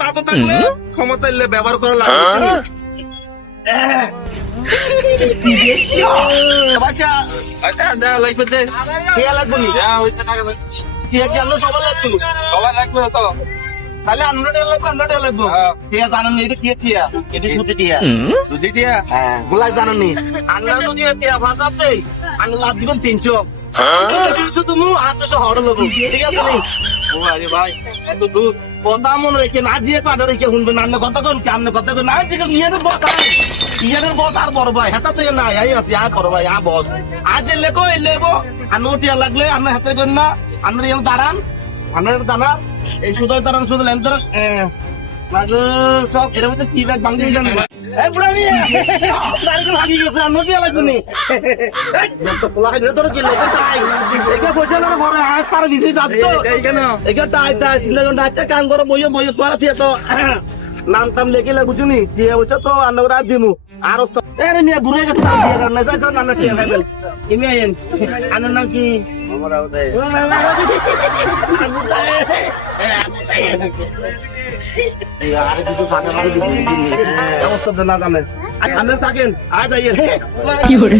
কথা তো থাকলে ক্ষমতা এলে ব্যবহার করা লাগবে বাচ্চা আচ্ছা দেওয়া লাগবে দে টিয়া লাগবে নি যা হয়েছে টাকা টিয়া কি আমরা সবাই লাগবে সবাই লাগবে তো তাহলে 100 টাকা লাগবে 100 টাকা লাগবে টিয়া জানেন নি এটা কি টিয়া এটা সুতি টিয়া সুজি টিয়া হ্যাঁ গোলাক জানেন নি আন্নার যদি টিয়া ভাষাতে আমি লাভ দিবেন 300 300 তুমি 800 হড় লোক ঠিক আছে নি ও আরে ভাই এত দূর কথা মনে রেখে না দিয়ে কাটা রেখে শুনবেন না কথা কোন কেমনে কথা কোন না যে নিয়ে বস ইয়াদের বস আর বড় ভাই হাতা তো না এই আছে আর বড় ভাই আর বস আজ লেখো এই লেবো আর নোটিয়া লাগলে আপনার হাতে করেন না আপনার এখানে দাঁড়ান আপনার দাঁড়ান এই শুধু দাঁড়ান শুধু লেন দাঁড়ান সব এর মধ্যে কি ব্যাগ ভাঙতে জানে এই বুড়া নিয়ে দাঁড়িয়ে ভাগি গেছে আর নোটিয়া লাগবে নি তো পোলাই ধরে তোর কি লেখা তাই এটা বসে না বড় হাত পার দিতে যাচ্ছে এই কেন এটা টাই টাই সিলেগন ডাচ্চা কাম করে বইয়ে বইয়ে তোরা দিয়ে তো নাম টাম লেগে বুঝুনি যে হচ্ছে তো আন্না রাত দিমু আর এর নিয়ে ঘুরে গেছে না দিয়ে না যাই তো নানা টিয়া ভাইবেল ইমি আইন আনার নাম কি আমরা ওটাই আর কিছু ফাটা মারি দিবি অবস্থা না জানেন আপনি থাকেন আজ আইয়েন কি করে